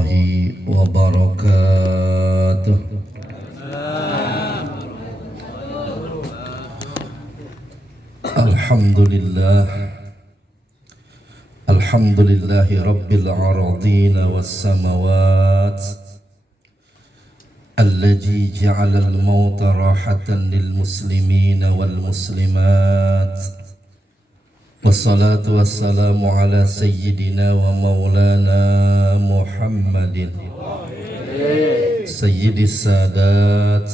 warahmatullahi wabarakatuh. Alhamdulillahi rabbil aradin was samawat alladzi ja'ala al-mauta rahatan lil muslimin wal muslimat. Wassalatu wassalamu ala sayyidina wa maulana Muhammadin sayyidis sadat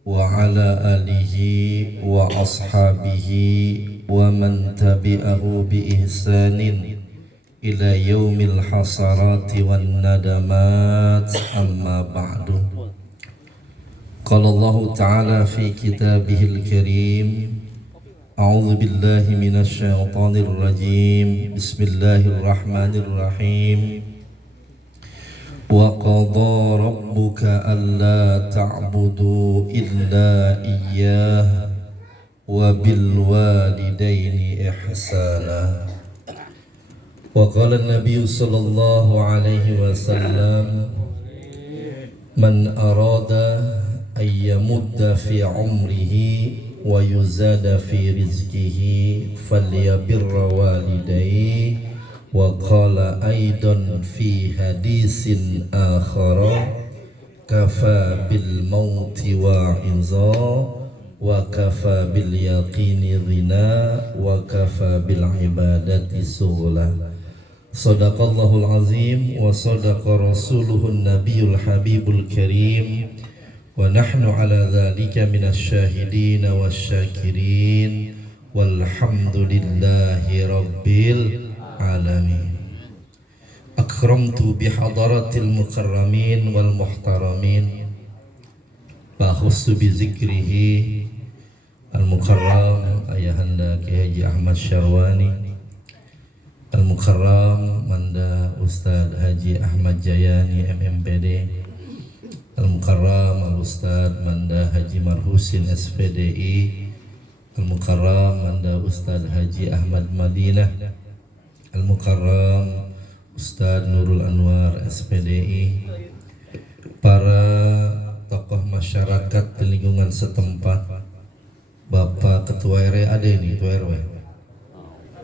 wa ala alihi wa ashabihi wa man tabi'ahu bi ihsanin ila yaumil hasarati wan nadamat, amma ba'du. Qala Allah ta'ala fi kitabihil karim, a'udzu billahi minasy syaithanir rajim. Bismillahirrahmanirrahim. Wa qadha rabbuka alla ta'budu illa iyyah wa bil walidaini ihsana. Wa qala an-nabiy sallallahu alaihi wasallam, man arada ayyamudda fi umrihi wa yuzada fi rizqihi falyabirra walidayhi. Wa qala aidan fi hadisin akhara, kafa bil mauti wa'iza wa kafa bil yaqini ghina wa kafa bil ibadati sughla. Sadaqallahul azim wa sadaqa rasuluhun nabiyul habibul karim. Wa nahnu ala dhalika minasy syahidin wasyakirin walhamdulillahi rabbil alamin. Akramtu bihadaratil mukarramin wal muhtaramin, wa khussu bi zikrihi al mukarram ayahanda Kiai Haji Ahmad Syarwani, al mukarram Manda Ustadz Haji Ahmad Jayani MMPD, Al-Mukarram Al-Ustadz Manda Haji Marhusin SPDI, Al-Mukarram Manda Ustadz Haji Ahmad Madinah, Al-Mukarram Ustadz Nurul Anwar SPDI, para tokoh masyarakat di lingkungan setempat, Bapak Ketua RW, ada ini Ketua RW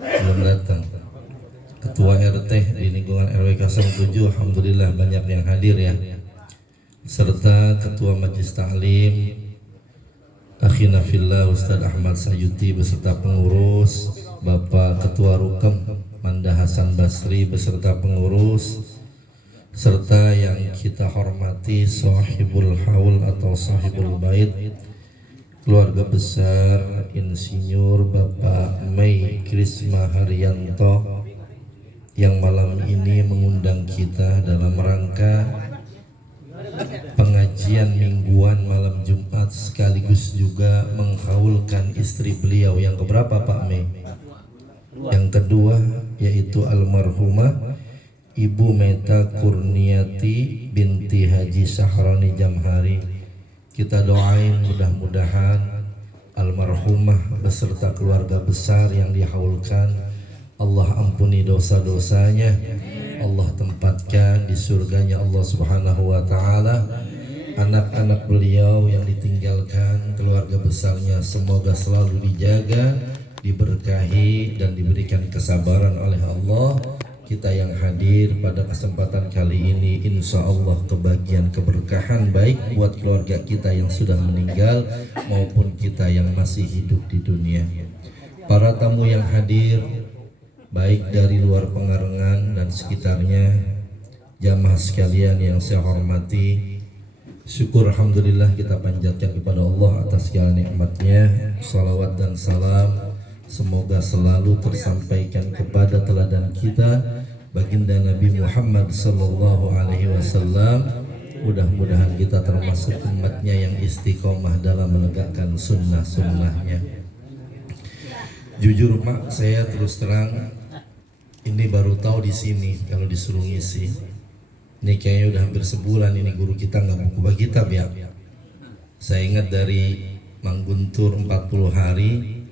belum datang, Ketua RT di lingkungan RW 07, alhamdulillah banyak yang hadir ya, serta Ketua Majelis Ta'lim Akhina Fillah Ustadz Ahmad Sayuti beserta pengurus, Bapak Ketua Rukem Manda Hasan Basri beserta pengurus, serta yang kita hormati Sahibul Haul atau Sahibul Bait, keluarga besar Insinyur Bapak Mei Krisma Haryanto yang malam ini mengundang kita dalam rangka pengajian mingguan malam Jumat, sekaligus juga menghaulkan istri beliau yang keberapa Pak Mei? Yang kedua, yaitu almarhumah Ibu Meta Kurniati binti Haji Sahrani Jamhari. Kita doain mudah-mudahan almarhumah beserta keluarga besar yang dihaulkan, Allah ampuni dosa-dosanya, Allah tempatkan di surganya Allah Subhanahu wa ta'ala. Anak-anak beliau yang ditinggalkan, keluarga besarnya, semoga selalu dijaga, diberkahi dan diberikan kesabaran oleh Allah. Kita yang hadir pada kesempatan kali ini, insya Allah kebahagiaan keberkahan baik buat keluarga kita yang sudah meninggal maupun kita yang masih hidup di dunia. Para tamu yang hadir, baik dari luar Pengarengan dan sekitarnya, jamaah sekalian yang saya hormati, syukur alhamdulillah kita panjatkan kepada Allah atas segala nikmatnya. Salawat dan salam semoga selalu tersampaikan kepada teladan kita, baginda Nabi Muhammad sallallahu alaihi wasallam. Mudah-mudahan kita termasuk umatnya yang istiqomah dalam menegakkan sunnah-sunnahnya. Jujur Pak, saya terus terang ini baru tahu di sini kalau disuruh ngisi. Ini kayaknya udah hampir sebulan ini guru kita nggak buka kitab ya. Saya ingat dari Mang Guntur 40 hari,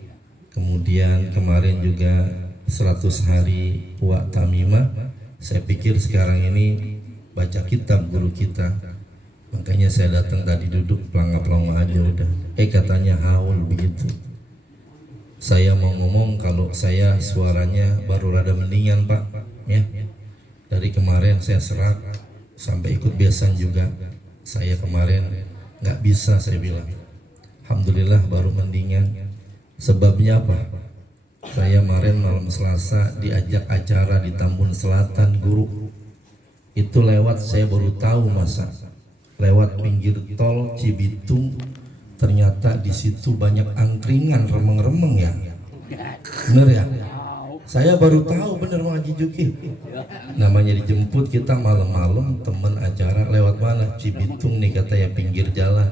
kemudian kemarin juga 100 hari Wak Tamimah. Saya pikir sekarang ini baca kitab guru kita. Makanya saya datang tadi duduk pelangga-pelangga aja udah. Katanya haul begitu. Saya mau ngomong kalau saya suaranya baru rada mendingan Pak, ya. Dari kemarin saya serak sampai ikut besan juga. Saya kemarin nggak bisa saya bilang. Alhamdulillah baru mendingan. Sebabnya apa? Saya kemarin malam Selasa diajak acara di Tambun Selatan guru. Itu lewat saya baru tahu masa. Lewat pinggir tol Cibitung, ternyata di situ banyak angkringan remeng-remeng ya. Bener ya? Saya baru tahu bener Bang Haji Juki. Namanya dijemput kita malam-malam, temen acara lewat mana? Cibitung nih katanya pinggir jalan.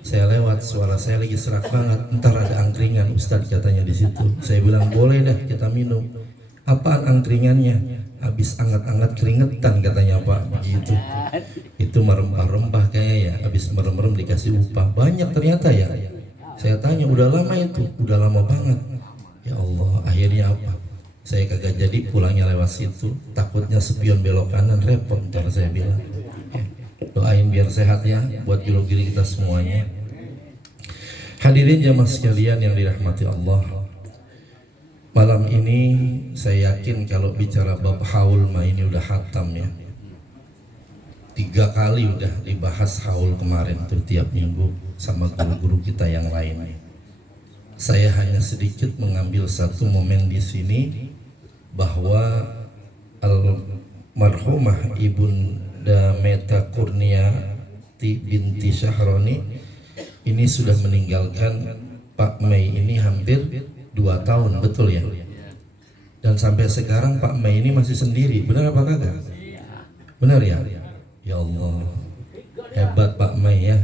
Saya lewat, suara saya lagi serak banget. Ntar ada angkringan Ustadz katanya di situ. Saya bilang boleh dah kita minum. Apaan angkringannya? Habis anget-anget keringetan katanya Pak begitu. Itu merempah-rempah kayaknya ya. Habis merem-merem dikasih upah. Banyak ternyata ya. Saya tanya udah lama itu? Udah lama banget. Ya Allah, akhirnya apa? Saya kagak jadi pulangnya lewat situ. Takutnya spion belok kanan repot ntar saya bilang. Doain biar sehat ya buat guru-guru kita semuanya. Hadirin jamaah sekalian yang dirahmati Allah. Malam ini saya yakin kalau bicara bab haul mah ini udah hatam ya. 3 kali udah dibahas haul kemarin tuh tiap minggu sama guru-guru kita yang lainnya. Saya hanya sedikit mengambil satu momen di sini bahwa almarhumah Ibunda Meta Kurniati binti Syahroni ini sudah meninggalkan Pak Mei ini hampir 2 tahun, betul ya? Dan sampai sekarang Pak Mei ini masih sendiri, benar apa kagak? Benar ya? Ya Allah, hebat Pak Mei ya.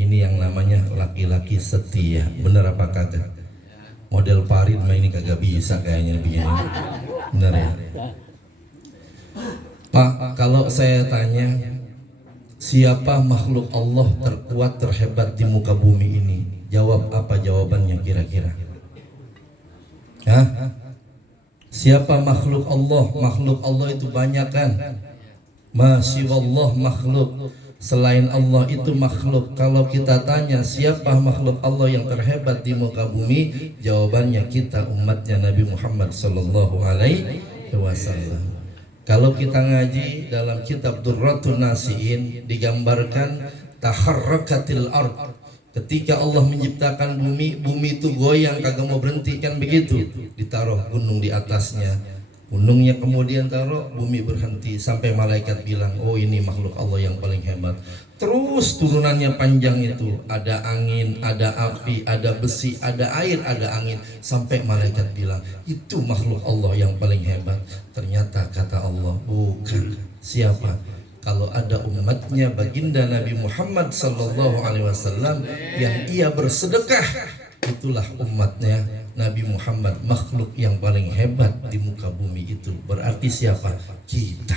Ini yang namanya laki-laki setia, benar apa kagak? Model Farid mah ini kagak bisa kayaknya begini. Benar ya? Pak, kalau saya tanya, siapa makhluk Allah terkuat terhebat di muka bumi ini? Jawab apa jawabannya kira-kira? Hah? Siapa makhluk Allah? Makhluk Allah itu banyak kan? Masya Allah makhluk. Selain Allah itu makhluk. Kalau kita tanya siapa makhluk Allah yang terhebat di muka bumi, jawabannya kita umatnya Nabi Muhammad sallallahu alaihi wasallam. Kalau kita ngaji dalam kitab Durratun Nasiin digambarkan taharrakatil ard. Ketika Allah menciptakan bumi, bumi itu goyang kagak mau berhenti kan begitu. Ditaruh gunung di atasnya. Gunungnya kemudian taruh, bumi berhenti sampai malaikat bilang, "Oh, ini makhluk Allah yang paling hebat." Terus turunannya panjang itu, ada angin, ada api, ada besi, ada air, ada angin, sampai malaikat bilang, "Itu makhluk Allah yang paling hebat." Ternyata kata Allah, bukan. Siapa? Kalau ada umatnya baginda Nabi Muhammad sallallahu alaihi wasallam yang ia bersedekah, itulah umatnya Nabi Muhammad, makhluk yang paling hebat di muka bumi itu. Berarti siapa? Kita.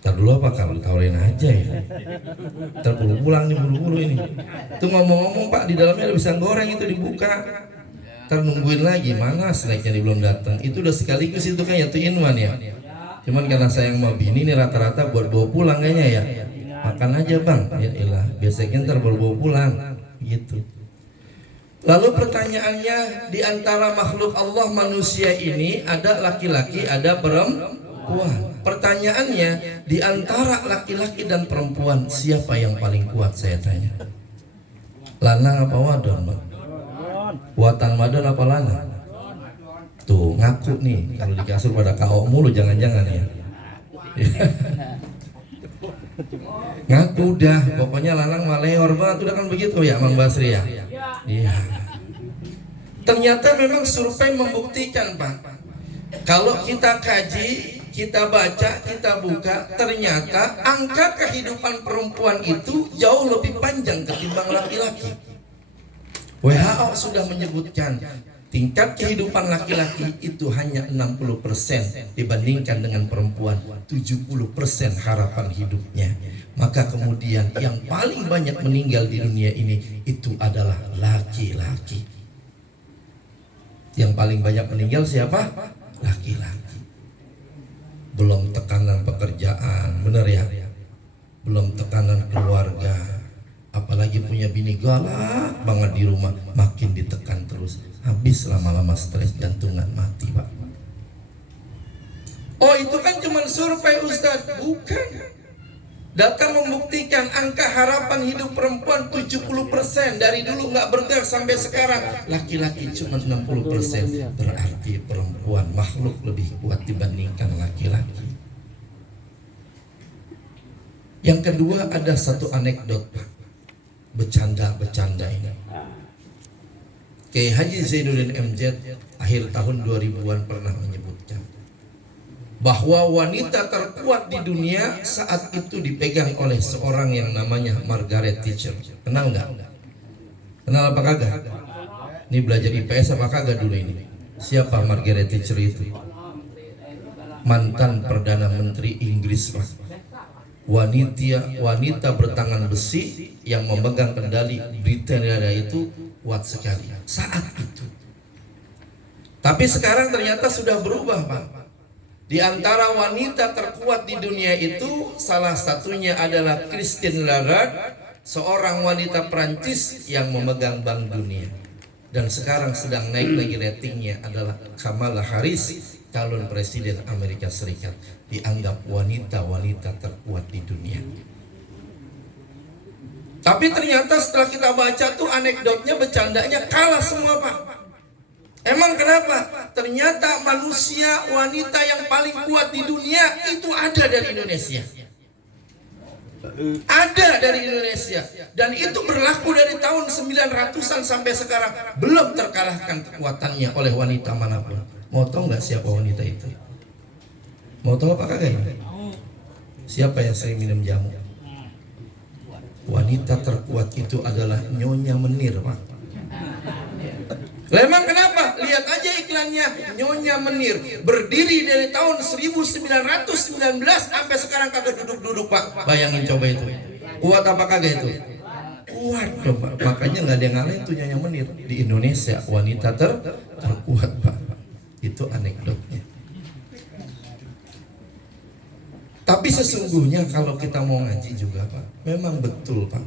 Ntar dulu apa kalau tawarin aja ya. Ntar buru pulang nih buru-buru ini. Itu ngomong-ngomong Pak, di dalamnya ada pisang goreng itu dibuka. Ntar nungguin lagi, mana snacknya belum datang. Itu udah sekaligus itu kan ya tuh Inwan ya. Cuman karena sayang sama bini ini rata-rata buat bawa pulang kayaknya ya. Makan aja bang, ya ilah. Biasanya ntar bawa pulang, gitu. Lalu pertanyaannya, di antara makhluk Allah manusia ini ada laki-laki, ada perempuan. Pertanyaannya, di antara laki-laki dan perempuan siapa yang paling kuat? Saya tanya. Lanang apa wadon bang? Watan wadon apa lanang? Tuh ngaku nih, kalau di kasur pada KO mulu jangan-jangan ya. Ngaku dah, pokoknya lanang maleor banget, udah kan begitu ya Mang Basri ya. Iya. Ternyata memang survei membuktikan Pak. Kalau kita kaji, kita baca, kita buka, ternyata angka kehidupan perempuan itu jauh lebih panjang ketimbang laki-laki. WHO sudah menyebutkan tingkat kehidupan laki-laki itu hanya 60% dibandingkan dengan perempuan 70% harapan hidupnya. Maka kemudian yang paling banyak meninggal di dunia ini itu adalah laki-laki. Yang paling banyak meninggal siapa? Laki-laki. Belum tekanan galak banget di rumah, makin ditekan terus, habis lama-lama stres, jantungan, mati Pak. Oh itu kan cuma survei Ustaz, bukan. Data membuktikan angka harapan hidup perempuan 70%. Dari dulu nggak bergerak sampai sekarang. Laki-laki cuma 60%. Berarti perempuan makhluk lebih kuat dibandingkan laki-laki. Yang kedua, ada satu anekdot Pak, bercanda-bercanda ini. Kiai Haji Zainuddin MZ akhir tahun 2000-an pernah menyebutkan bahwa wanita terkuat di dunia saat itu dipegang oleh seorang yang namanya Margaret Thatcher. Kenal nggak? Kenal apa kagak? Ini belajar IPS apa kagak dulu ini? Siapa Margaret Thatcher itu? Mantan Perdana Menteri Inggris Pak. Wanita bertangan besi yang memegang kendali Britania itu kuat sekali saat itu. Tapi sekarang ternyata sudah berubah Pak. Di antara wanita terkuat di dunia itu salah satunya adalah Christine Lagarde, seorang wanita Prancis yang memegang Bank Dunia. Dan sekarang sedang naik lagi ratingnya adalah Kamala Harris, calon presiden Amerika Serikat, dianggap wanita-wanita terkuat di dunia. Tapi ternyata setelah kita baca tuh anekdotnya, bercandanya kalah semua Pak. Emang kenapa? Ternyata manusia wanita yang paling kuat di dunia itu ada dari Indonesia. Ada dari Indonesia. Dan itu berlaku dari tahun 900-an sampai sekarang. Belum terkalahkan kekuatannya oleh wanita manapun. Mau tahu nggak siapa wanita itu? Mau tahu apa kagak ini? Siapa yang sering minum jamu? Wanita terkuat itu adalah Nyonya Menir Pak. Memang kenapa? Lihat aja iklannya, Nyonya Menir berdiri dari tahun 1919 sampai sekarang kagak duduk-duduk Pak. Bayangin coba itu. Kuat apa kagak itu? Kuat dong Pak. Makanya nggak ada yang ngalahin tuh Nyonya Menir di Indonesia, wanita terkuat Pak. Itu anekdotnya. Tapi sesungguhnya kalau kita mau ngaji juga Pak, memang betul Pak,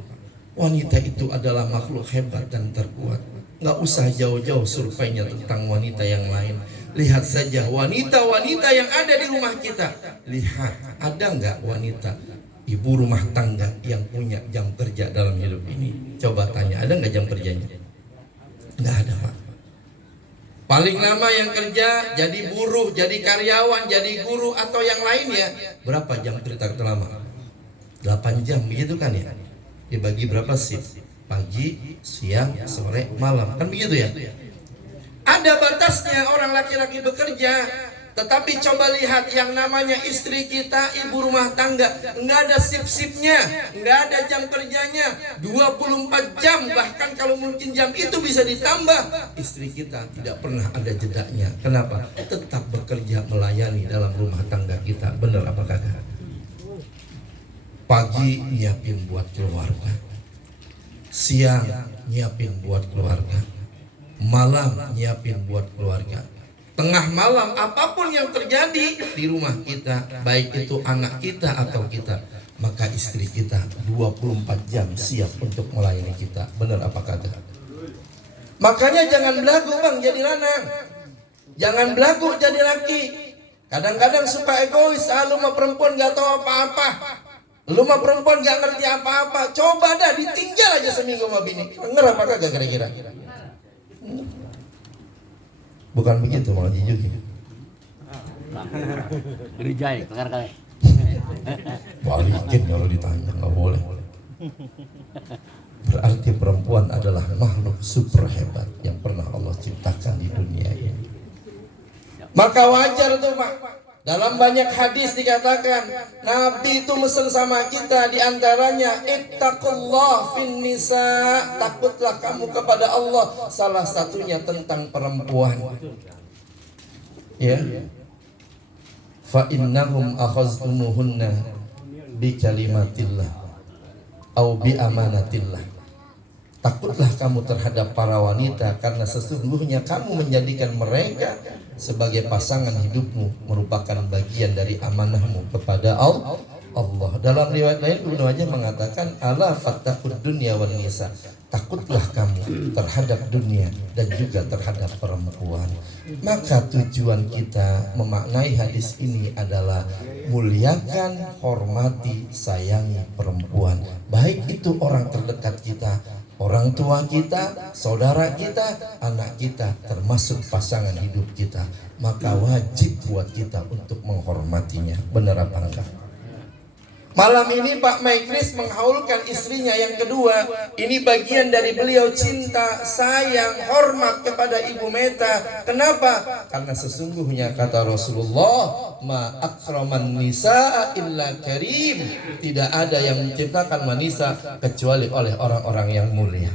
wanita itu adalah makhluk hebat dan terkuat. Nggak usah jauh-jauh surveinya tentang wanita yang lain. Lihat saja wanita-wanita yang ada di rumah kita. Lihat, ada nggak wanita ibu rumah tangga yang punya jam kerja dalam hidup ini? Coba tanya, ada nggak jam kerjanya? Nggak ada Pak. Paling lama yang kerja jadi buruh, jadi karyawan, jadi guru atau yang lainnya, berapa jam kerja terlama? 8 jam begitu kan ya? Dibagi berapa shift? Pagi, siang, sore, malam, kan begitu ya? Ada batasnya orang laki-laki bekerja. Tetapi coba lihat yang namanya istri kita, ibu rumah tangga, nggak ada sip-sipnya, nggak ada jam kerjanya, 24 jam, bahkan kalau mungkin jam itu bisa ditambah. Istri kita tidak pernah ada jedanya. Kenapa? Tetap bekerja melayani dalam rumah tangga kita. Benar apa kagak? Pagi nyiapin buat keluarga, siang nyiapin buat keluarga, malam nyiapin buat keluarga, tengah malam apapun yang terjadi di rumah kita, baik itu anak kita atau kita, maka istri kita 24 jam siap untuk melayani kita. Benar apa kagak? Makanya jangan belagu Bang jadi lanang, jangan belagu jadi laki. Kadang-kadang suka egois, lu mah perempuan gak tahu apa-apa, lu mah perempuan gak ngerti apa-apa. Coba dah ditinggal aja seminggu sama bini, denger apa kagak kira-kira? Bukan begitu malah juga. Gerijai, kali. Balikin kalau ditanya, nggak boleh. Berarti perempuan adalah makhluk super hebat yang pernah Allah ciptakan di dunia ini. Maka wajar tuh Pak, dalam banyak hadis dikatakan Nabi itu mesen sama kita, diantaranya ittaqullah fin nisa, takutlah kamu kepada Allah, salah satunya tentang perempuan. Ya, fa innahum akhaztumuhunna bi kalimatillah au bi amanatillah. Takutlah kamu terhadap para wanita karena sesungguhnya kamu menjadikan mereka sebagai pasangan hidupmu, merupakan bagian dari amanahmu kepada Allah. Dalam riwayat lain Ibnu Majah mengatakan ala fattaqud dunya wan nisa, takutlah kamu terhadap dunia dan juga terhadap perempuan. Maka tujuan kita memaknai hadis ini adalah muliakan, hormati, sayangi perempuan. Baik itu orang terdekat kita, orang tua kita, saudara kita, anak kita, termasuk pasangan hidup kita. Maka wajib buat kita untuk menghormatinya. Benar apa enggak? Malam ini Pak Maikris menghaulkan istrinya yang kedua. Ini bagian dari beliau cinta, sayang, hormat kepada Ibu Meta. Kenapa? Karena sesungguhnya kata Rasulullah, ma akraman nisa illa karim. Tidak ada yang menciptakan wanita kecuali oleh orang-orang yang mulia.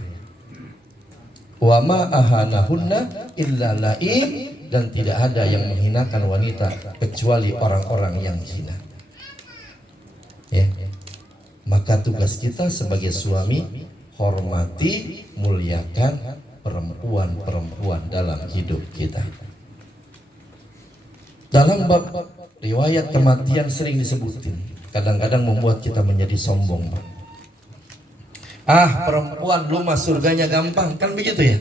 Wa ma ahanahunna illa laim. Dan tidak ada yang menghinakan wanita kecuali orang-orang yang hina. Ya. Maka tugas kita sebagai suami, hormati, muliakan perempuan-perempuan dalam hidup kita. Dalam bab riwayat kematian sering disebutin, kadang-kadang membuat kita menjadi sombong. Perempuan lu masuk surganya gampang, kan begitu ya?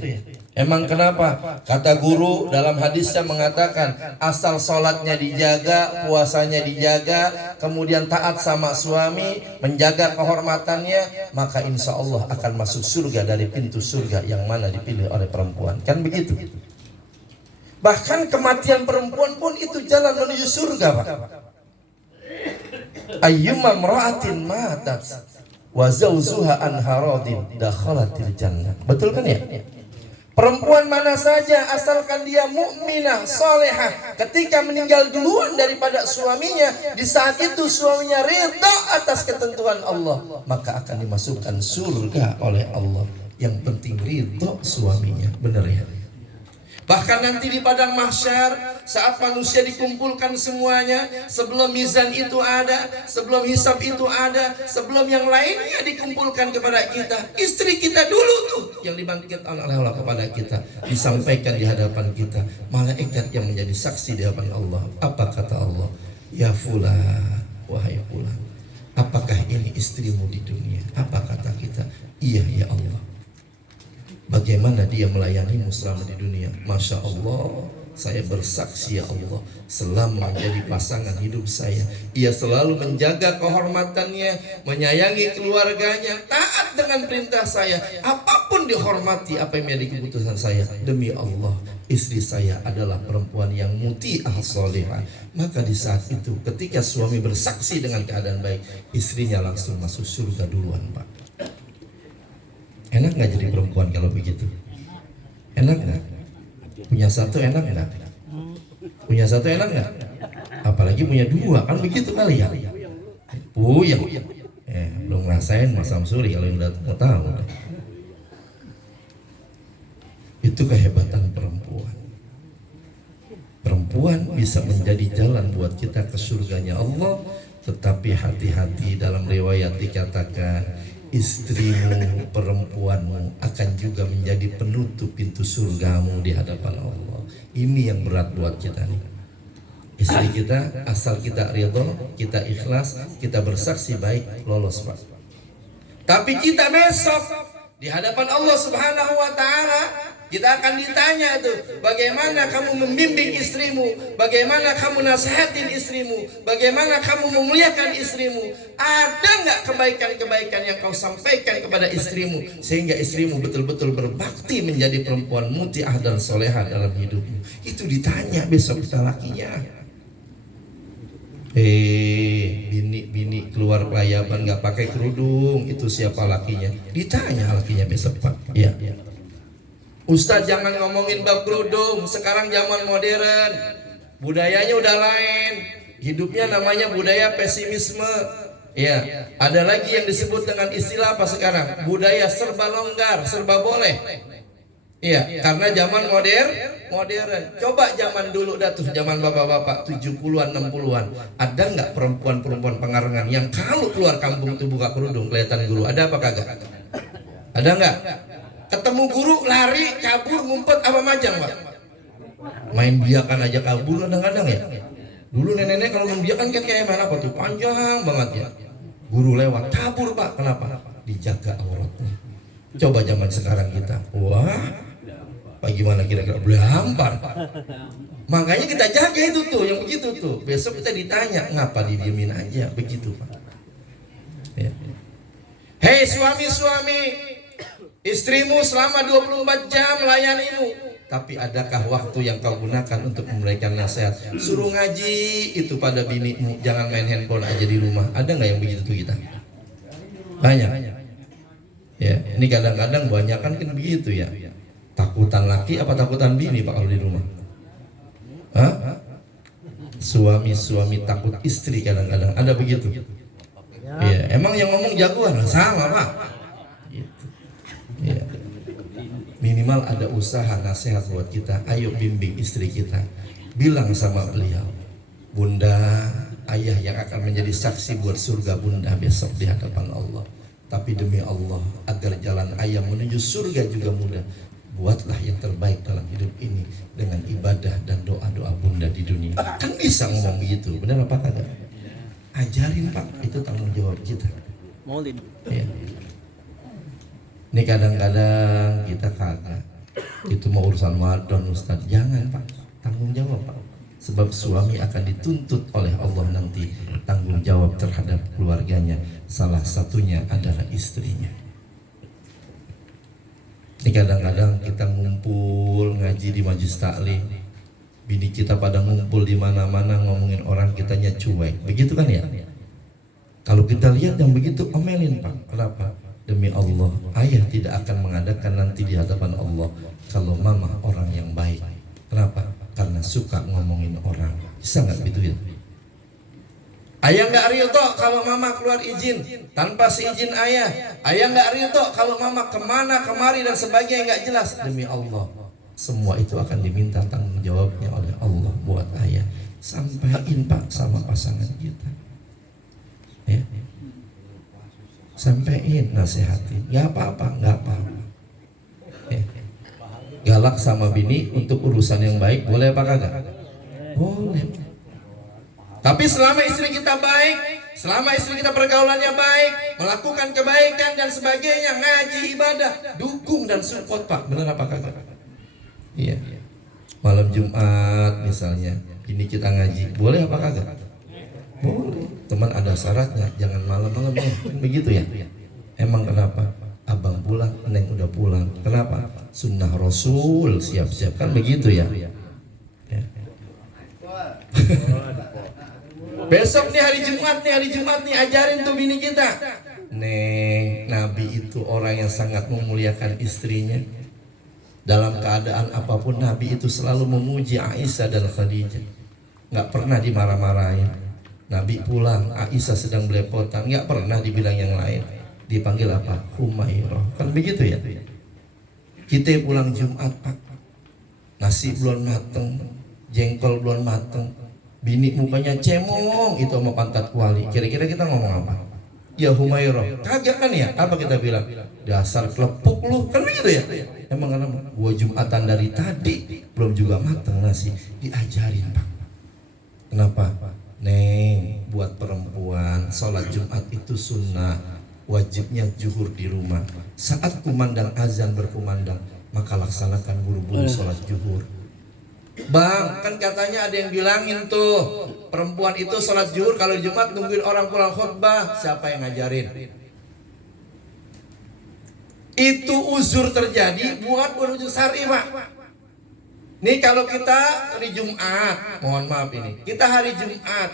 Emang kenapa? Kata guru dalam hadisnya mengatakan, asal sholatnya dijaga, puasanya dijaga, kemudian taat sama suami, menjaga kehormatannya, maka insya Allah akan masuk surga dari pintu surga yang mana dipilih oleh perempuan. Kan begitu? Bahkan kematian perempuan pun itu jalan menuju surga, Pak. Ayyuma mra'atin matat wa zawzuha an haradin dakhalatil jannah. Betul kan ya? Perempuan mana saja asalkan dia mukminah, salehah, ketika meninggal duluan daripada suaminya, di saat itu suaminya ridha atas ketentuan Allah, maka akan dimasukkan surga oleh Allah. Yang penting ridha suaminya. Benar ya? Bahkan nanti di padang mahsyar, saat manusia dikumpulkan semuanya, sebelum mizan itu ada, sebelum hisab itu ada, sebelum yang lainnya dikumpulkan kepada kita, istri kita dulu tuh yang dibangkitkan oleh Allah kepada kita, disampaikan di hadapan kita, malaikat yang menjadi saksi di hadapan Allah. Apa kata Allah? Ya fulan, wahai fulan, apakah ini istrimu di dunia? Apa kata kita? Iya ya Allah. Bagaimana dia melayanimu selama di dunia? Masya Allah, saya bersaksi ya Allah, selama menjadi pasangan hidup saya, ia selalu menjaga kehormatannya, menyayangi keluarganya, taat dengan perintah saya, apapun dihormati apa yang menjadi keputusan saya. Demi Allah, istri saya adalah perempuan yang muti'ah salihah. Maka di saat itu, ketika suami bersaksi dengan keadaan baik, istrinya langsung masuk surga duluan, Pak. Enak nggak jadi perempuan kalau begitu? Enak nggak? Punya satu enak nggak? Punya satu enak nggak? Apalagi punya dua, kan begitu kali ya? Puyeng. Belum ngerasain Mas Samsuri, kalau yang udah mau tahu. Itu kehebatan perempuan. Perempuan bisa menjadi jalan buat kita ke surganya Allah. Tetapi hati-hati, dalam riwayat dikatakan, istrimu, perempuanmu akan juga menjadi penutup pintu surgamu di hadapan Allah. Ini yang berat buat kita nih. Istri kita, asal kita ridho, kita ikhlas, kita bersaksi baik, lolos, Pak. Tapi kita besok di hadapan Allah Subhanahu wa Ta'ala, kita akan ditanya tuh, bagaimana kamu membimbing istrimu, bagaimana kamu nasihatin istrimu, bagaimana kamu memuliakan istrimu. Ada nggak kebaikan-kebaikan yang kau sampaikan kepada istrimu sehingga istrimu betul-betul berbakti menjadi perempuan muti'ah dan solehah dalam hidupmu? Itu ditanya besok kita lakinya. Bini keluar pelayaban nggak pakai kerudung, itu siapa lakinya? Ditanya lakinya besok, Pak. Iya. Ustadz, jangan ngomongin bab kerudung, sekarang zaman modern, budayanya udah lain, hidupnya namanya budaya pesimisme. Ya, ada lagi yang disebut dengan istilah apa sekarang? Budaya serba longgar, serba boleh. Iya, karena zaman modern. Coba zaman dulu dah tuh, zaman bapak-bapak 70-an, 60-an. Ada nggak perempuan-perempuan pengarengan yang kalau keluar kampung tuh buka kerudung kelihatan guru? Ada apa kagak? Ada nggak? Ketemu guru lari, kabur, ngumpet apa majang, Pak? Main biakan aja kabur kadang-kadang ya. Dulu nenek-nenek kalau main biakan kan kayak mana apa tuh? Panjang banget ya. Guru lewat, kabur, Pak. Kenapa? Dijaga auratnya. Coba zaman sekarang kita, wah, bagaimana kira-kira belampar. Makanya kita jaga itu tuh, yang begitu tuh. Besok kita ditanya, ngapa didiemin aja, begitu Pak. Ya. Hei suami-suami, istrimu selama 24 jam melayanimu. Tapi adakah waktu yang kau gunakan untuk memberikan nasihat? Suruh ngaji itu pada binimu, jangan main handphone aja di rumah. Ada nggak yang begitu tuh kita? Banyak. Ya, ini kadang-kadang banyak kan begitu ya. Takutan laki apa takutan bini Pak kalau di rumah? Hah? Suami-suami takut istri kadang-kadang ada begitu. Ya, emang yang ngomong jagoan sama Pak. Gitu. Ya. Minimal ada usaha nasihat buat kita. Ayo bimbing istri kita. Bilang sama beliau, Bunda, ayah yang akan menjadi saksi buat surga Bunda besok di hadapan Allah. Tapi demi Allah, agar jalan ayah menuju surga juga mudah, buatlah yang terbaik dalam hidup ini dengan ibadah dan doa-doa Bunda di dunia. Kan bisa ngomong begitu, benar apa kagak? Ajarin Pak, itu tanggung jawab kita. Maulid. Ya. Ini kadang-kadang kita kagak. Itu mau urusan wadon Ustaz. Jangan Pak, tanggung jawab Pak. Sebab suami akan dituntut oleh Allah nanti tanggung jawab terhadap keluarganya. Salah satunya adalah istrinya. Ini kadang-kadang kita ngumpul ngaji di majelis taklim, bini kita pada ngumpul di mana-mana ngomongin orang, kitanya cuek. Begitu kan ya? Kalau kita lihat yang begitu, omelin Pak. Kenapa? Demi Allah, ayah tidak akan mengadakan nanti di hadapan Allah kalau mama orang yang baik. Kenapa? Karena suka ngomongin orang. Bisa nggak gitu ya? Ayah nggak ridho kalau mama keluar izin tanpa seizin ayah. Ayah nggak ridho kalau mama kemana kemari dan sebagainya nggak jelas. Demi Allah, semua itu akan diminta tanggung jawabnya oleh Allah buat ayah. Sampaikan Pak sama pasangan kita. Ya. Sampaikan, nasihatin. Nggak apa-apa, nggak apa-apa. Ya. Galak sama bini untuk urusan yang baik, boleh apa kagak? Boleh. Tapi selama istri kita baik, selama istri kita pergaulannya baik, melakukan kebaikan dan sebagainya, ngaji, ibadah, dukung dan support Pak. Benar apa kagak? Iya. Malam Jumat misalnya, ini kita ngaji, boleh apa kagak? Boleh. Teman ada syaratnya, jangan malam-malam ya. Begitu ya? Emang kenapa? Abang pulang, Neng udah pulang. Kenapa? Sunnah Rasul, siap-siap kan begitu ya? Ya. Besok nih hari Jumat nih ajarin tuh bini kita. Neng, Nabi itu orang yang sangat memuliakan istrinya. Dalam keadaan apapun Nabi itu selalu memuji Aisyah dan Khadijah. Nggak pernah dimarah-marahin. Nabi pulang, Aisyah sedang belepotan, nggak pernah dibilang yang lain. Dipanggil apa? Humairah. Kan begitu ya? Kita pulang Jumat Pak, nasi belum mateng, jengkol belum mateng, bini mukanya cemong itu sama pantat kuali. Kira-kira kita ngomong apa? Ya Humairah. Kagak kan ya? Apa kita bilang? Dasar kelepuk lu. Kan begitu ya? Emang kenapa? Gua Jumatan dari tadi belum juga mateng nasi. Diajarin Pak. Kenapa? Neng, buat perempuan sholat Jumat itu sunnah, wajibnya zuhur di rumah. Saat kumandang azan berkumandang, maka laksanakan buru-buru sholat zuhur. Bang, kan katanya ada yang bilangin tuh perempuan itu sholat zuhur kalau Jumat nungguin orang pulang khutbah. Siapa yang ngajarin? Itu uzur terjadi buat menuju syar'i Pak. Nih kalau kita hari Jumat, mohon maaf ini, kita hari Jumat,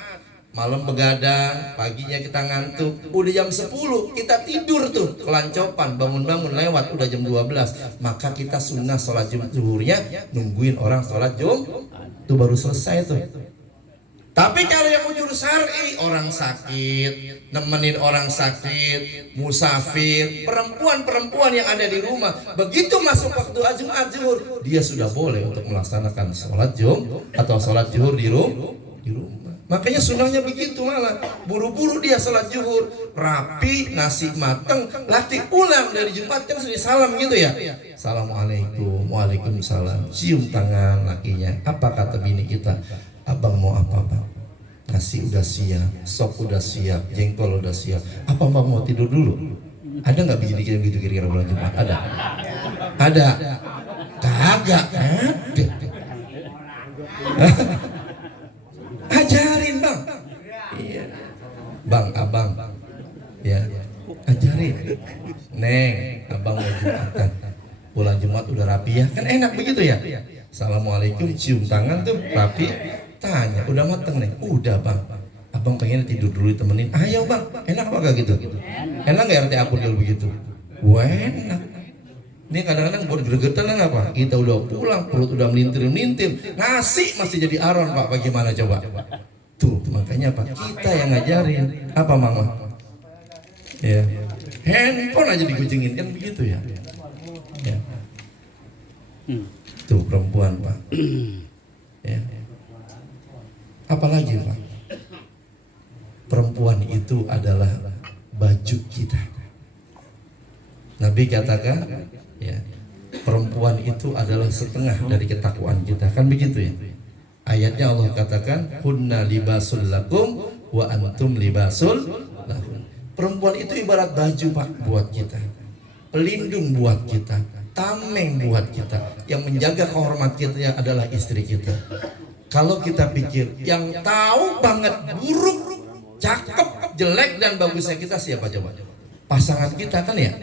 malam begadang, paginya kita ngantuk, udah jam 10 kita tidur tuh, kelancopan, bangun-bangun lewat, udah jam 12, maka kita sunnah sholat zuhurnya, nungguin orang sholat itu baru selesai tuh. Tapi kalau yang ujur syar'i, orang sakit, nemenin orang sakit, musafir, perempuan-perempuan yang ada di rumah, begitu masuk waktu Jumat zuhur, dia sudah boleh untuk melaksanakan sholat atau sholat zuhur di rumah. Makanya sunnahnya begitu malah, buru-buru dia sholat zuhur, rapi, nasi mateng, latih pulang dari Jumat kan sudah salam gitu ya. Assalamualaikum, waalaikumsalam, cium tangan lakinya. Apa kata bini kita? Abang mau apa Bang? Nasi udah siap, sop udah siap, jengkol udah siap. Apa Bang mau tidur dulu? Ada nggak begini gitu kira-kira bulan Jumat? Ada? Ada? Kagak ada. Ajarin bang. Iya. Bang, abang. Ya. Ajarin. Neng, abang mau Jumatan. Bulan Jumat udah rapi ya. Kan enak begitu ya. Assalamualaikum, cium tangan tuh rapi. Tanya, udah mateng neng? Udah bang. Abang pengen tidur dulu ditemenin. Ayo bang, enak apa gak gitu? Enak gak RT aku kalau begitu? Wah enak. Ini kadang-kadang buat gregetan apa? Kita udah pulang, perut udah melintir-melintir, nasi masih jadi aron pak. Bagaimana coba? Tuh makanya pak, kita yang ngajarin. Apa mama? Ya, handphone aja dikucingin kan begitu ya. Ya. Tuh perempuan pak. Ya. Apalagi pak? Perempuan itu adalah baju kita. Nabi katakan, ya, perempuan itu adalah setengah dari ketakwaan kita, kan begitu ya. Ayatnya Allah katakan, hunna libasul lakum wa antum libasul lahun. Perempuan itu ibarat baju pak buat kita, pelindung buat kita, tameng buat kita. Yang menjaga kehormatan kita adalah istri kita. Kalau kita pikir yang tahu banget buruk, cakep, jelek dan bagusnya kita siapa coba? Pasangan kita kan ya.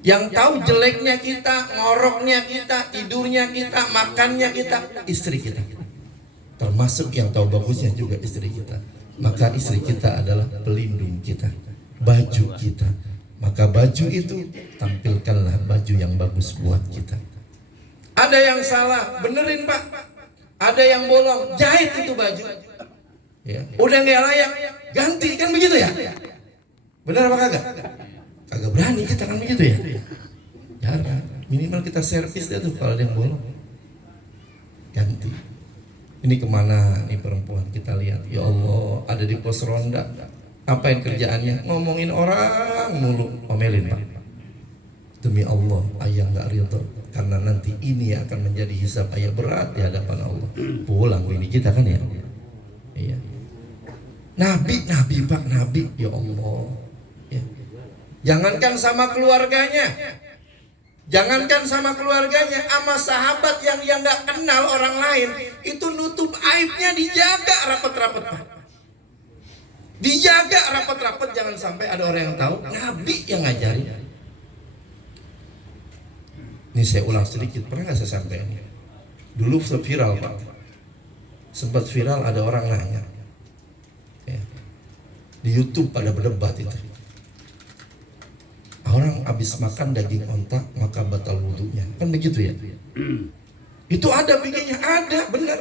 Yang tahu jeleknya kita, ngoroknya kita, tidurnya kita, makannya kita, istri kita. Termasuk yang tahu bagusnya juga istri kita. Maka istri kita adalah pelindung kita, baju kita. Maka baju itu tampilkanlah baju yang bagus buat kita. Ada yang salah, benerin pak. Ada yang bolong, jahit itu baju. Ya. Udah nggak layak, ganti kan begitu ya? Benar apa kagak? Kagak berani kita kan begitu ya? Jarang. Minimal kita servis dia tuh kalau ada yang bolong. Ganti. Ini kemana nih perempuan? Kita lihat. Ya Allah, ada di pos ronda. Apain kerjaannya? Ngomongin orang mulu, omelin pak. Demi Allah, ayah nggak ridho. Karena nanti ini akan menjadi hisab ayah berat di hadapan Allah. Pulang ini kita kan ya. Iya. Nabi pak, Nabi, ya Allah. Ya. Jangankan sama keluarganya, sama sahabat yang nggak kenal orang lain, itu nutup aibnya dijaga rapat-rapat pak. Dijaga rapat-rapat, jangan sampai ada orang yang tahu. Nabi yang ngajarin. Ini saya ulang sedikit, pernah nggak saya sampaikan? Dulu viral pak, sempat viral, ada orang nanya ya, di YouTube pada berdebat itu, orang habis makan daging onta maka batal wudhunya, kan begitu ya? Itu ada bikinnya, ada benar.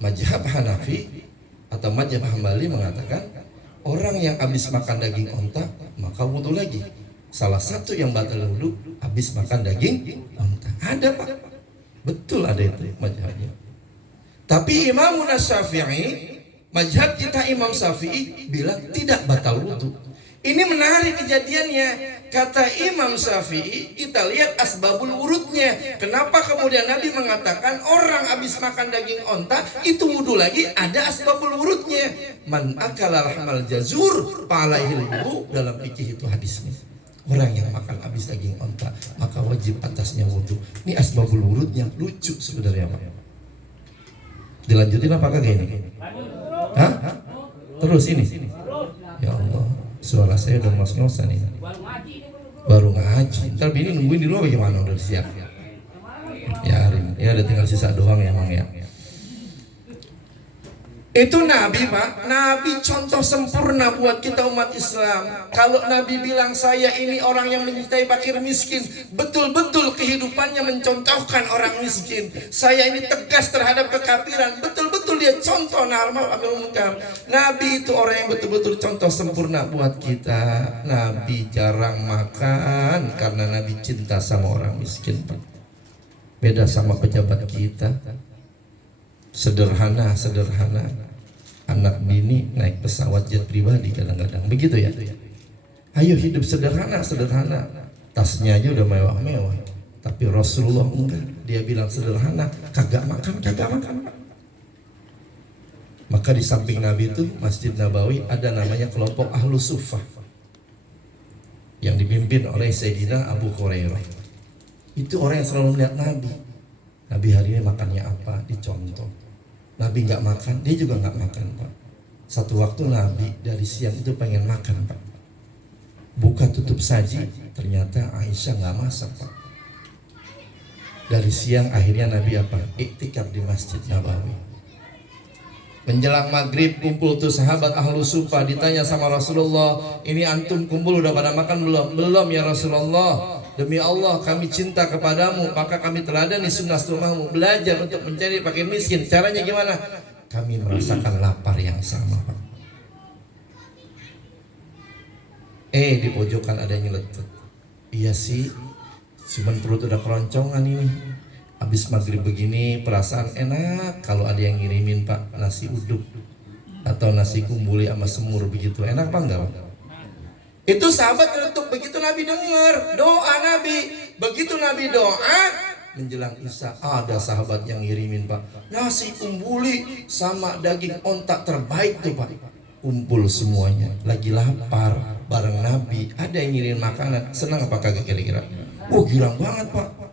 Mazhab Hanafi atau mazhab Hambali mengatakan orang yang habis makan daging onta maka wudhu lagi. Salah satu yang batal wudhu habis makan daging onta. Ada pak, betul ada itu mazhabnya. Tapi Imam Syafi'i, mazhab kita Imam Syafi'i bilang tidak batal wudhu. Ini menarik kejadiannya. Kata Imam Syafi'i, kita lihat asbabul wurudnya. Kenapa kemudian Nabi mengatakan orang habis makan daging onta itu wudhu lagi? Ada asbabul wurudnya. Man akala lahmal jazur falaihil wudu, dalam fikih itu hadisnya. Orang yang makan habis daging onta maka wajib atasnya wudhu. Ini asbabul wurudnya lucu sebenarnya pak. Dilanjutin apa kagak ini? Hah? Terus ini? Ya Allah, suara saya udah ngos-ngosan ini. Baru ngaji. Ntar bini nungguin di luar bagaimana, udah siap? Ya, ya ada tinggal sisa doang ya emang ya. Itu Nabi pak, Nabi contoh sempurna buat kita umat Islam. Kalau Nabi bilang saya ini orang yang mencintai fakir miskin, betul-betul kehidupannya mencontohkan orang miskin. Saya ini tegas terhadap kekafiran, betul-betul dia contoh nahi anil munkar. Nabi itu orang yang betul-betul contoh sempurna buat kita. Nabi jarang makan karena Nabi cinta sama orang miskin pak. Beda sama pejabat kita. Sederhana, anak bini naik pesawat jet pribadi kadang-kadang begitu ya. Ayo hidup sederhana, tasnya aja udah mewah-mewah. Tapi Rasulullah enggak, dia bilang sederhana, kagak makan. Maka di samping Nabi itu Masjid Nabawi ada namanya kelompok Ahlus Suffah. yang dipimpin oleh Sayyidina Abu Hurairah. Itu orang yang selalu melihat Nabi. Nabi hari ini makannya apa, dicontoh. Nabi nggak makan, dia juga nggak makan, Pak. Satu waktu Nabi dari siang itu pengen makan, Pak. Buka tutup saji, ternyata Aisyah nggak masak, Pak. Dari siang akhirnya Nabi apa? Iktikaf di Masjid Nabawi. Menjelang maghrib kumpul tuh sahabat ahlu sufa, ditanya sama Rasulullah, ini antum kumpul udah pada makan belum? Belum ya Rasulullah. Demi Allah kami cinta kepadamu, maka kami teladani sunnah-sunnahmu, belajar untuk mencari pakai miskin. Caranya gimana? Kami merasakan lapar yang sama, Pak. Di pojokan ada yang nyeletuk. Iya sih, cuman perut udah keroncongan ini. Habis maghrib begini perasaan enak kalau ada yang ngirimin, Pak, nasi uduk atau nasi kumbuli sama semur begitu. Enak apa enggak, Pak? Itu sahabat nyeletuk, begitu Nabi dengar doa Nabi. Begitu Nabi doa menjelang Isya, ada sahabat yang ngirimin, Pak, nasi kumbuli sama daging onta terbaik tuh, Pak. Kumpul semuanya, lagi lapar bareng Nabi, ada yang ngirim makanan. Senang apa kagak kira-kira? Girang banget, Pak.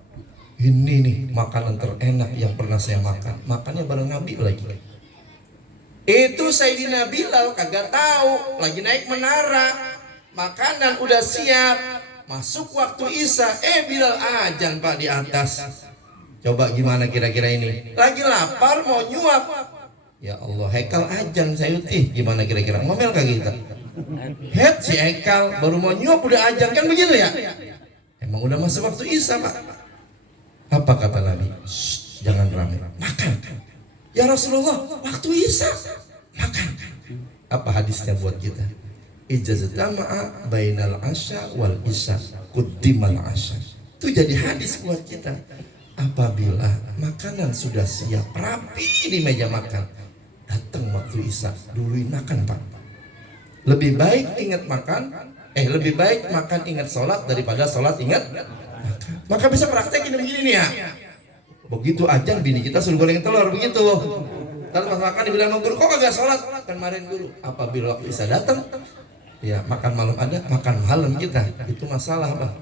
Ini nih makanan terenak yang pernah saya makan. Makannya bareng Nabi lagi. Itu Sayyidina Bilal kagak tahu, lagi naik menara. Makanan udah siap. Masuk waktu Isya, Bilal azan, Pak, di atas. Coba gimana kira-kira ini? Lagi lapar mau nyuap. Ya Allah, Hekal azan Sayuti. Gimana kira-kira? Ngomel kagak kita? Si Hekal baru mau nyuap udah azan, kan begitu ya? Emang udah masuk waktu Isya, Pak. Apa kata Nabi? Jangan ramai, makan. Ya Rasulullah, waktu Isya makan. Apa hadisnya buat kita? Ijazatama'a bainal asya wal isya quddimal asya. Itu jadi hadis buat kita. Apabila makanan sudah siap rapi di meja makan, datang waktu Isya, duluin makan, Pak. Lebih baik ingat makan, lebih baik makan ingat sholat daripada sholat ingat makan. Maka bisa praktek ini begini nih ya. Begitu ajan bini kita suruh goreng telur begitu. Lalu pas makan dibilang sama guru, kok kagak sholat? Kemarin guru. Apabila waktu Isya datang, ya makan malam ada, makan malam kita. Itu masalah, Bang.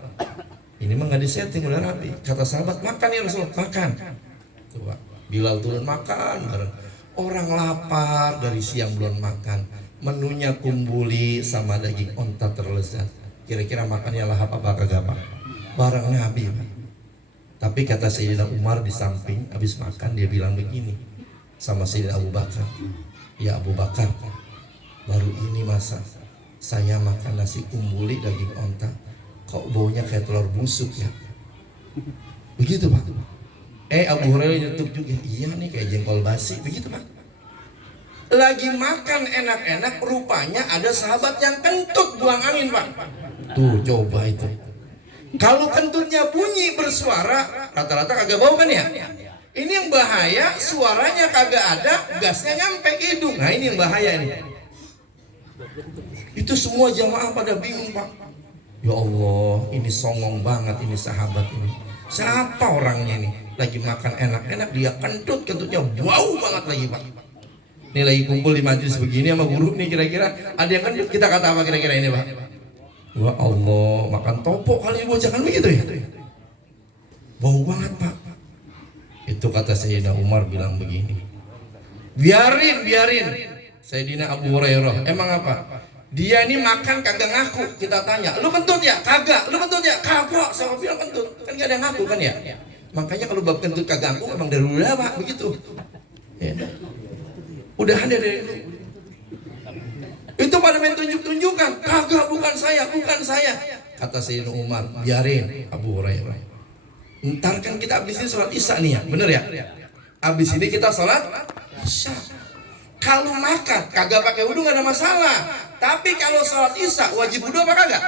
Ini mah nggak disetting, udah rapi. Kata sahabat, makan ya Rasulullah, makan. Coba Bilal turun makan bareng. Orang lapar dari siang belum makan. Menunya kumbuli sama daging onta terlezat. Kira-kira makannya lahap apa kagak, Pak? Bareng Nabi, Pak. Tapi kata Sayyidina Umar di samping habis makan dia bilang begini sama Sayyidina Abu Bakar, ya Abu Bakar, baru ini masa saya makan nasi kumbuli daging onta, kok baunya kayak telur busuk ya? Begitu, Pak. Abu Hurairah nyetuk juga, iya nih kayak jengkol basi, begitu, Pak. Lagi makan enak-enak, rupanya ada sahabat yang kentut buang angin, Pak. Tuh coba itu. Kalau kentutnya bunyi bersuara, rata-rata kagak bau kan ya? Ini yang bahaya, suaranya kagak ada, gasnya nyampe ke hidung. Nah ini yang bahaya ini. Itu semua jamaah pada bingung, Pak. Ya Allah, ini songong banget ini sahabat ini. Siapa orangnya ini? Lagi makan enak-enak dia kentutnya bau banget lagi, Pak. Ini lagi kumpul di majelis begini sama guru nih, kira-kira ada yang kentut, kita kata apa kira-kira ini, Pak? Wah Allah, makan topok kali bocah, kan begitu ya? Bau banget, Pak. Itu kata Sayyidina Umar bilang begini, biarin. Sayyidina Abu Hurairah, emang apa? Dia ini makan kagak ngaku. Kita tanya, lu kentut ya? Kagak. Lu kentut ya? Kagak. Saya bilang kentut, kan gak ada ngaku kan ya? Makanya kalau bab kentut kagak ngaku emang dari dulu lah, Pak, begitu ya. Udah ada dari dulu. Itu pada main tunjuk-tunjukkan, kagak, bukan saya. Kata Sayyidina Umar, biarin Abu Hurairah. Ntar kan kita abis ini sholat Isya nih ya, bener ya? Abis ini kita sholat Isya. Kalau makan kagak pakai wudu nggak ada masalah. Tapi kalau sholat Isya wajib wudu apa kagak?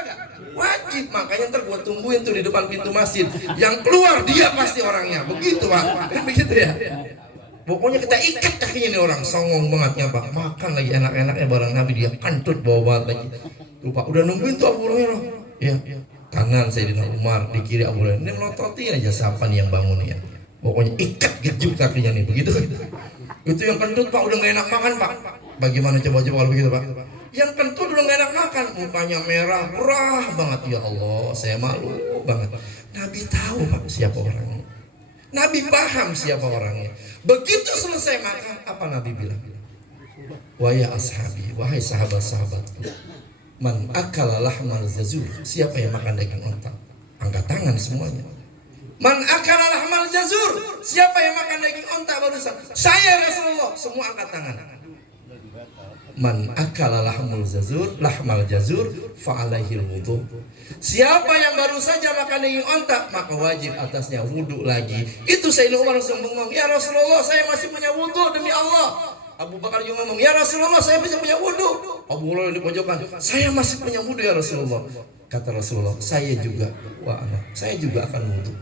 Wajib. Makanya ntar gua tungguin tuh di depan pintu masjid. Yang keluar dia pasti orangnya. Begitu, Pak. Kan begitu ya? Pokoknya kita ikat kakinya nih orang, songong bangetnya, Pak. Makan lagi enak-enaknya bareng Nabi, dia kentut bawa banget lagi. Tuh, Pak, udah nungguin tuh Abu Hurairah. Ya, kanan Sayyidina Umar, di kiri Abu Hurairah. Ini melototin aja siapa nih yang bangun ya. Pokoknya ikat gejut kakinya nih, begitu. Itu yang kentut, Pak, udah gak enak makan, Pak. Bagaimana coba kalau begitu, Pak? Yang kentut udah gak enak makan, mukanya merah, gerah banget. Ya Allah, saya malu banget. Nabi tahu Pak siapa orangnya. Nabi paham siapa orangnya. Begitu selesai makan, apa Nabi bilang? Wahai ashabi, wahai sahabat-sahabatku, man akala lahmal jazur, siapa yang makan daging onta? Angkat tangan semuanya. Man akala lahmal jazur, siapa yang makan daging onta barusan? Saya Rasulullah, semua angkat tangan. Man akala lahmal jazur fa alaihil wudu. Siapa yang baru saja makan daging onta, maka wajib atasnya wudu lagi. Itu Sayyidina Umar langsung ngomong, ya Rasulullah, saya masih punya wudu demi Allah. Abu Bakar juga ngomong, ya Rasulullah, saya masih punya wudu. Abu Hurairah di pojokan, saya masih punya wudu ya Rasulullah. Kata Rasulullah, saya juga akan wudu.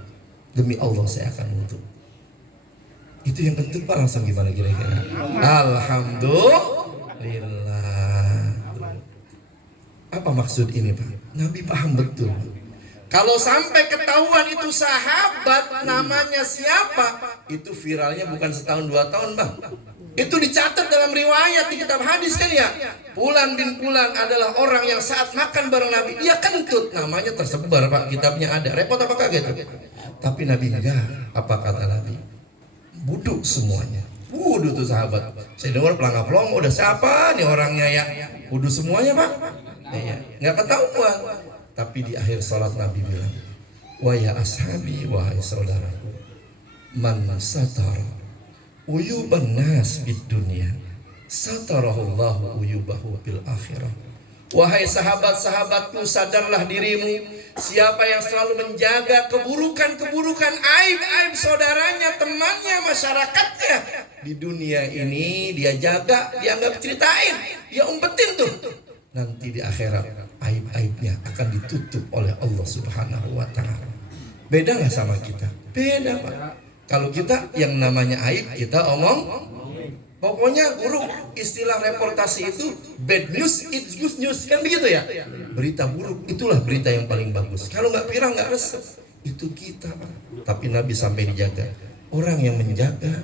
Demi Allah saya akan wudu. Itu yang kentut Pak, langsung gimana kira-kira? Alhamdulillah. Apa maksud ini Pak? Nabi paham betul. Kalau sampai ketahuan itu sahabat namanya siapa, itu viralnya bukan setahun 2 tahun Bang. Itu dicatat dalam riwayat di kitab hadis kan ya. Fulan bin Fulan adalah orang yang saat makan bareng Nabi dia kentut, namanya tersebar Pak, kitabnya ada. Repot apa kagak itu? Tapi Nabi enggak. Apa kata Nabi? Wudu semuanya. Wudu tuh sahabat. Saya dengar pelangga-pelong, udah siapa nih orangnya ya? Wudu semuanya Pak. Ya, enggak ketahuan. Tapi di akhir salat Nabi bilang, "Wahai ashabi, wahai saudaraku, man satara uyuban nas bid dunya, satarahullahu uyubahu bil akhirah." Wahai sahabat-sahabatku, sadarlah dirimu, siapa yang selalu menjaga keburukan-keburukan, aib-aib saudaranya, temannya, masyarakatnya di dunia ini, dia jaga, dia anggap ceritain, dia umpetin tuh. Nanti di akhirat aib-aibnya akan ditutup oleh Allah Subhanahu wa ta'ala. Beda gak sama kita? Beda Pak. Kalau kita yang namanya aib kita omong. Pokoknya guru istilah reportasi itu bad news it's good news, kan begitu ya? Berita buruk itulah berita yang paling bagus. Kalau nggak pirang nggak resep, itu kita Pak. Tapi Nabi sampai dijaga. Orang yang menjaga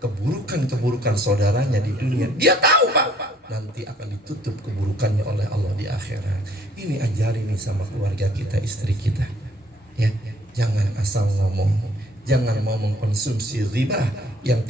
keburukan-keburukan saudaranya di dunia, dia tahu Pak, nanti akan ditutup keburukannya oleh Allah di akhirat. Ini ajari nih sama keluarga kita, istri kita. Ya, jangan asal ngomong, jangan mau mengkonsumsi riba yang